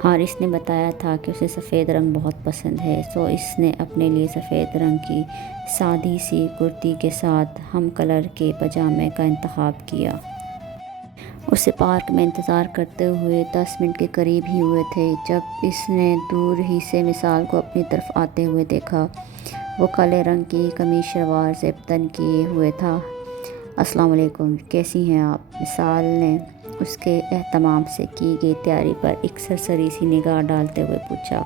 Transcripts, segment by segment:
حارث نے بتایا تھا کہ اسے سفید رنگ بہت پسند ہے، سو اس نے اپنے لیے سفید رنگ کی سادی سی کرتی کے ساتھ ہم کلر کے پاجامے کا انتخاب کیا۔ اسے پارک میں انتظار کرتے ہوئے 10 منٹ کے قریب ہی ہوئے تھے جب اس نے دور ہی سے مثال کو اپنی طرف آتے ہوئے دیکھا۔ وہ کالے رنگ کی قمیص شلوار زیب تن کیے ہوئے تھا۔ السلام علیکم، کیسی ہیں آپ؟ مثال نے اس کے اہتمام سے کی گئی تیاری پر ایک سرسری سی نگاہ ڈالتے ہوئے پوچھا۔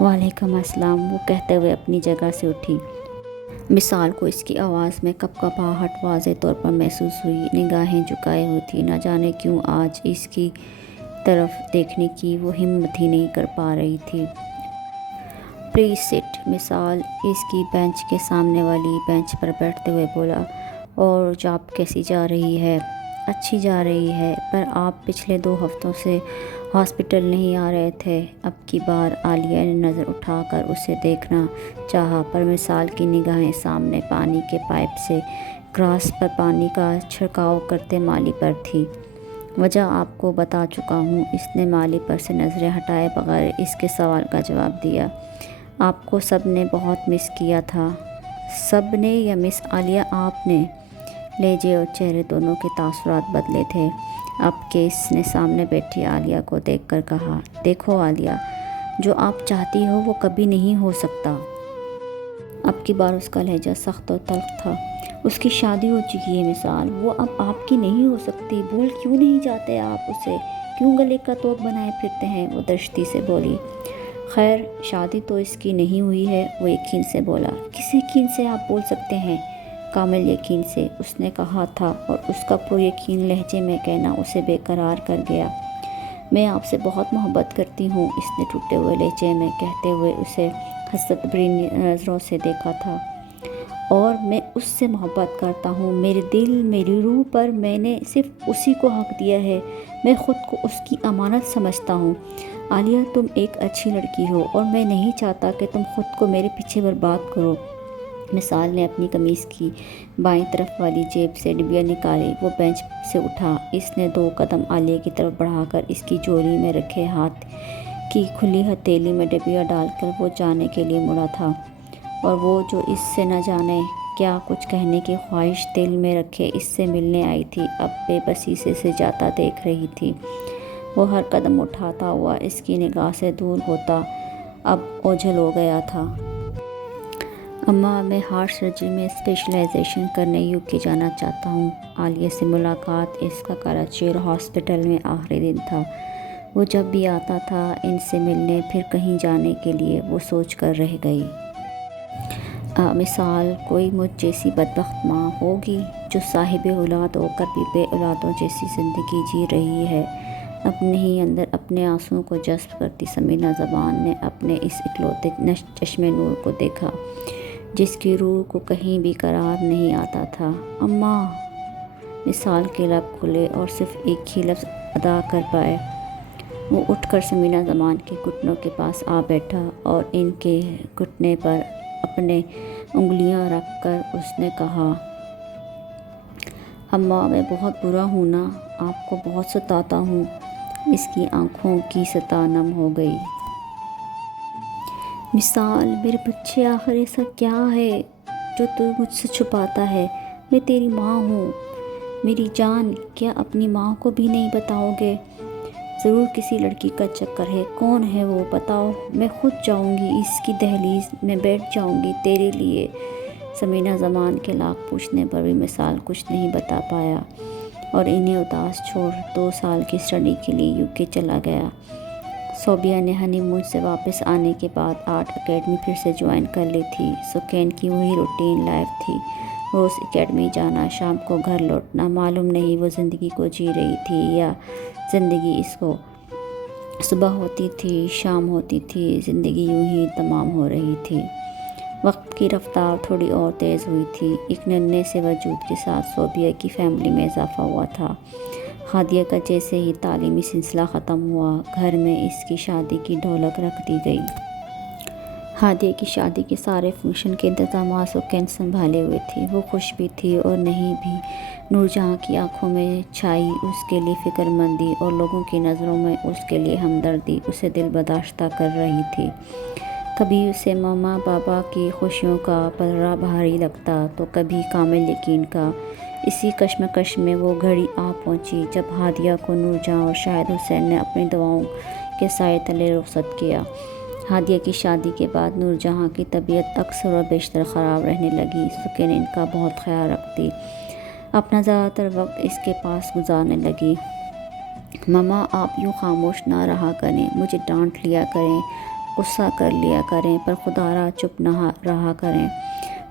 وعلیکم السلام، وہ کہتے ہوئے اپنی جگہ سے اٹھی۔ مثال کو اس کی آواز میں کپکپاہٹ واضح طور پر محسوس ہوئی، نگاہیں جھکائے ہوئی تھی۔ نہ جانے کیوں آج اس کی طرف دیکھنے کی وہ ہمت ہی نہیں کر پا رہی تھی۔ پلیز سٹ، مثال اس کی بینچ کے سامنے والی بینچ پر بیٹھتے ہوئے بولا۔ اور جاب کیسی جا رہی ہے؟ اچھی جا رہی ہے، پر آپ پچھلے 2 ہفتوں سے ہاسپٹل نہیں آ رہے تھے۔ اب کی بار عالیہ نے نظر اٹھا کر اسے دیکھنا چاہا، پر مثال کی نگاہیں سامنے پانی کے پائپ سے گراس پر پانی کا چھڑکاؤ کرتے مالی پر تھی۔ وجہ آپ کو بتا چکا ہوں، اس نے مالی پر سے نظریں ہٹائے بغیر اس کے سوال کا جواب دیا۔ آپ کو سب نے بہت مس کیا تھا۔ سب نے یا مس عالیہ آپ نے؟ لہجے اور چہرے دونوں کے تاثرات بدلے تھے۔ اب کہ اس نے سامنے بیٹھی عالیہ کو دیکھ کر کہا، دیکھو عالیہ، جو آپ چاہتی ہو وہ کبھی نہیں ہو سکتا۔ اب کی بار اس کا لہجہ سخت اور تلخ تھا۔ اس کی شادی ہو چکی ہے مثال، وہ اب آپ کی نہیں ہو سکتی۔ بھول کیوں نہیں جاتے آپ اسے؟ کیوں گلے کا توق بنائے پھرتے ہیں؟ وہ درشتی سے بولی۔ خیر، شادی تو اس کی نہیں ہوئی ہے، وہ یقین سے بولا۔ کس یقین سے آپ بول سکتے ہیں؟ کامل یقین سے، اس نے کہا تھا، اور اس کا پر یقین لہجے میں کہنا اسے بے قرار کر گیا۔ میں آپ سے بہت محبت کرتی ہوں، اس نے ٹوٹے ہوئے لہجے میں کہتے ہوئے اسے حسرت بھری نظروں سے دیکھا تھا۔ اور میں اس سے محبت کرتا ہوں، میرے دل، میری روح پر میں نے صرف اسی کو حق دیا ہے، میں خود کو اس کی امانت سمجھتا ہوں۔ عالیہ، تم ایک اچھی لڑکی ہو اور میں نہیں چاہتا کہ تم خود کو میرے پیچھے برباد کرو۔ مثال نے اپنی قمیص کی بائیں طرف والی جیب سے ڈبیا نکالی۔ وہ بینچ سے اٹھا۔ اس نے 2 قدم عالیہ کی طرف بڑھا کر اس کی جولی میں رکھے ہاتھ کی کھلی ہتھیلی میں ڈبیا ڈال کر وہ جانے کے لیے مڑا تھا، اور وہ جو اس سے نہ جانے کیا کچھ کہنے کی خواہش دل میں رکھے اس سے ملنے آئی تھی، اب بے بسی سے جاتا دیکھ رہی تھی۔ وہ ہر قدم اٹھاتا ہوا اس کی نگاہ سے دور ہوتا اب اوجھل ہو گیا تھا۔ اماں، میں ہارٹ سرجری میں اسپیشلائزیشن کرنے یو کے جانا چاہتا ہوں۔ عالیہ سے ملاقات اس کا کراچی اور ہاسپٹل میں آخری دن تھا۔ وہ جب بھی آتا تھا ان سے ملنے پھر کہیں جانے کے لیے، وہ سوچ کر رہ گئی۔ مثال کوئی مجھ جیسی بدبخت ماں ہوگی جو صاحب اولاد ہو کر بھی بے اولادوں جیسی زندگی جی رہی ہے۔ اپنے ہی اندر اپنے آنسوؤں کو جذب کرتی سمیرہ زمان نے اپنے اس اکلوتے چشم نور کو دیکھا جس کی روح کو کہیں بھی قرار نہیں آتا تھا۔ اماں! مثال کے لب کھلے اور صرف ایک ہی لفظ ادا کر پائے۔ وہ اٹھ کر سمیرہ زمان کے گھٹنوں کے پاس آ بیٹھا اور ان کے گھٹنے پر اپنے انگلیاں رکھ کر اس نے کہا، اماں، میں بہت برا ہوں نا، آپ کو بہت ستاتا ہوں۔ اس کی آنکھوں کی سطح نم ہو گئی۔ مثال، میرے بچے، آخر ایسا کیا ہے جو تو مجھ سے چھپاتا ہے؟ میں تیری ماں ہوں، میری جان، کیا اپنی ماں کو بھی نہیں بتاؤ گے؟ ضرور کسی لڑکی کا چکر ہے، کون ہے وہ بتاؤ، میں خود جاؤں گی اس کی دہلیز میں بیٹھ جاؤں گی تیرے لیے۔ سمیرہ زمان کے لاکھ پوچھنے پر بھی مثال کچھ نہیں بتا پایا اور انہیں اداس چھوڑ 2 سال کی اسٹڈی کے لیے یو کے چلا گیا۔ صوبیہ نے ہنی مون سے واپس آنے کے بعد آرٹ اکیڈمی پھر سے جوائن کر لی تھی۔ سکین کی وہی روٹین لائف تھی، روز اکیڈمی جانا، شام کو گھر لوٹنا۔ معلوم نہیں وہ زندگی کو جی رہی تھی یا زندگی اس کو۔ صبح ہوتی تھی، شام ہوتی تھی، زندگی یوں ہی تمام ہو رہی تھی۔ وقت کی رفتار تھوڑی اور تیز ہوئی تھی۔ ایک ننھے سے وجود کے ساتھ صوبیہ کی فیملی میں اضافہ ہوا تھا۔ ہادیہ کا جیسے ہی تعلیمی سلسلہ ختم ہوا، گھر میں اس کی شادی کی ڈھولک رکھ دی گئی۔ ہادیہ کی شادی کے سارے فنکشن کے انتظامات سکین سنبھالے ہوئے تھی۔ وہ خوش بھی تھی اور نہیں بھی۔ نور جہاں کی آنکھوں میں چھائی اس کے لیے فکر مندی اور لوگوں کی نظروں میں اس کے لیے ہمدردی اسے دل برداشتہ کر رہی تھی۔ کبھی اسے ماما بابا کی خوشیوں کا پلڑا بھاری لگتا تو کبھی کامل یقین کا۔ اسی کشمکش میں وہ گھڑی آ پہنچی جب ہادیہ کو نور جہاں اور شاہد حسین نے اپنی دعاؤں کے سائے تلے رخصت کیا۔ ہادیہ کی شادی کے بعد نور جہاں کی طبیعت اکثر و بیشتر خراب رہنے لگی۔ سکین ان کا بہت خیال رکھتی، اپنا زیادہ تر وقت اس کے پاس گزارنے لگی۔ ماما آپ یوں خاموش نہ رہا کریں، مجھے ڈانٹ لیا کریں، غصہ کر لیا کریں، پر خدا را چپ نہ رہا کریں۔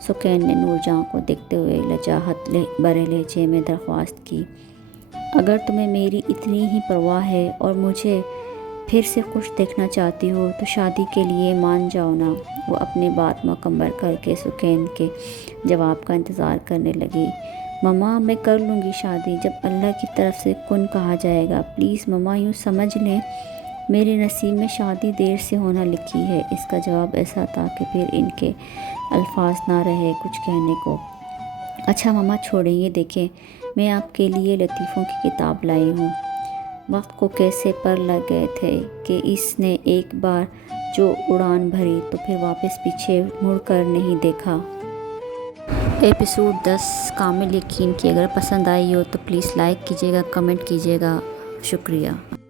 سکین نے نور جہاں کو دیکھتے ہوئے لجاجت بھرے لہجے میں درخواست کی۔ اگر تمہیں میری اتنی ہی پرواہ ہے اور مجھے پھر سے خوش دیکھنا چاہتی ہو تو شادی کے لیے مان جاؤ نا۔ وہ اپنی بات مکمل کر کے سکین کے جواب کا انتظار کرنے لگی۔ ماما میں کر لوں گی شادی جب اللہ کی طرف سے کن کہا جائے گا۔ پلیز ماما یوں سمجھ لیں میرے نصیب میں شادی دیر سے ہونا لکھی ہے۔ اس کا جواب ایسا تھا کہ پھر ان کے الفاظ نہ رہے کچھ کہنے کو۔ اچھا ماما چھوڑیں، یہ دیکھیں میں آپ کے لیے لطیفوں کی کتاب لائی ہوں۔ وقت کو کیسے پر لگ گئے تھے کہ اس نے ایک بار جو اڑان بھری تو پھر واپس پیچھے مڑ کر نہیں دیکھا۔ ایپیسوڈ 10 کامل یقین کی اگر پسند آئی ہو تو پلیز لائک کیجیے گا، کمنٹ کیجیے گا۔ شکریہ۔